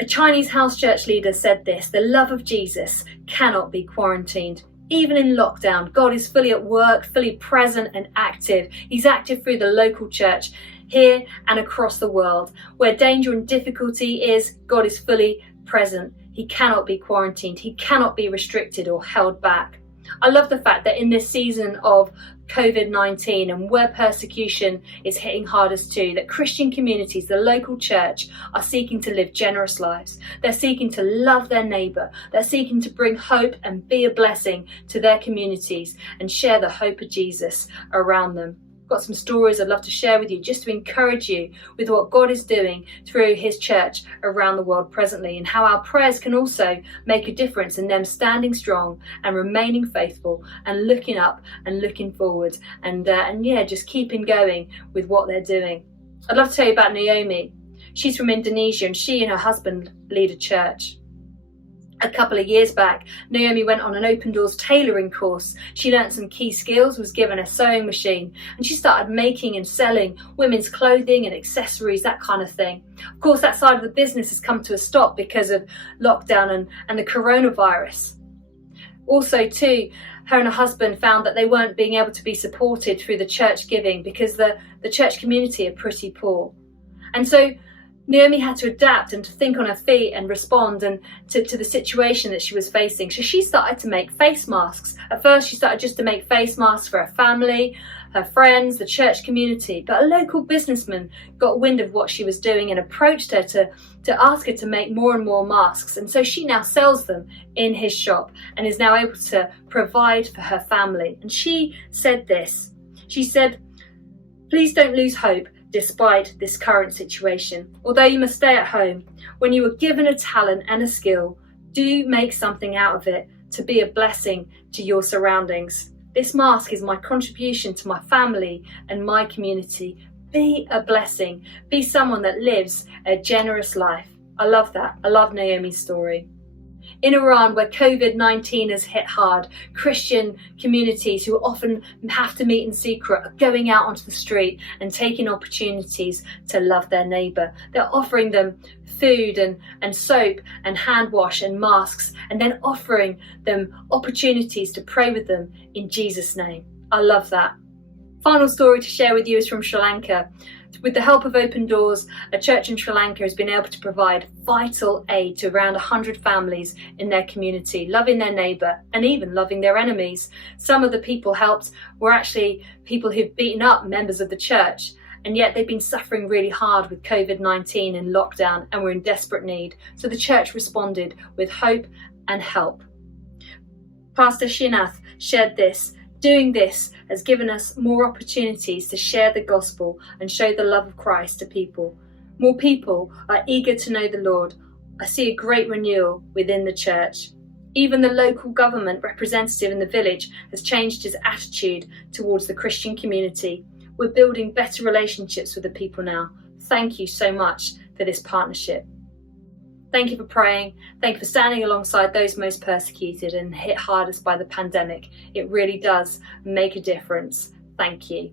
A Chinese house church leader said this: the love of Jesus cannot be quarantined. Even in lockdown, God is fully at work, fully present and active. He's active through the local church here and across the world. Where danger and difficulty is, God is fully present. He cannot be quarantined. He cannot be restricted or held back. I love the fact that in this season of COVID-19 and where persecution is hitting hardest too, that Christian communities, the local church, are seeking to live generous lives. They're seeking to love their neighbour. They're seeking to bring hope and be a blessing to their communities and share the hope of Jesus around them. Got some stories I'd love to share with you just to encourage you with what God is doing through his church around the world presently, and how our prayers can also make a difference in them standing strong and remaining faithful and looking up and looking forward and just keeping going with what they're doing. I'd love to tell you about Naomi. She's from Indonesia and she and her husband lead a church. A couple of years back, Naomi went on an Open Doors tailoring course. She learnt some key skills, was given a sewing machine, and she started making and selling women's clothing and accessories, that kind of thing. Of course, that side of the business has come to a stop because of lockdown and the coronavirus. Also, too, her and her husband found that they weren't being able to be supported through the church giving because the church community are pretty poor. And so Naomi had to adapt and to think on her feet and respond and to the situation that she was facing. So she started to make face masks. At first, she started just to make face masks for her family, her friends, the church community. But a local businessman got wind of what she was doing and approached her to ask her to make more and more masks. And so she now sells them in his shop and is now able to provide for her family. And she said this. She said, "Please don't lose hope despite this current situation. Although you must stay at home, when you are given a talent and a skill, do make something out of it to be a blessing to your surroundings. This mask is my contribution to my family and my community. Be a blessing. Be someone that lives a generous life." I love that. I love Naomi's story. In Iran, where COVID-19 has hit hard, Christian communities who often have to meet in secret are going out onto the street and taking opportunities to love their neighbour. They're offering them food and soap and hand wash and masks, and then offering them opportunities to pray with them in Jesus' name. I love that. Final story to share with you is from Sri Lanka. With the help of Open Doors, a church in Sri Lanka has been able to provide vital aid to around 100 families in their community, loving their neighbour and even loving their enemies. Some of the people helped were actually people who've beaten up members of the church, and yet they've been suffering really hard with COVID-19 and lockdown and were in desperate need. So the church responded with hope and help. Pastor Shinath shared this: "Doing this has given us more opportunities to share the gospel and show the love of Christ to people. More people are eager to know the Lord. I see a great renewal within the church. Even the local government representative in the village has changed his attitude towards the Christian community. We're building better relationships with the people now. Thank you so much for this partnership." Thank you for praying. Thank you for standing alongside those most persecuted and hit hardest by the pandemic. It really does make a difference. Thank you.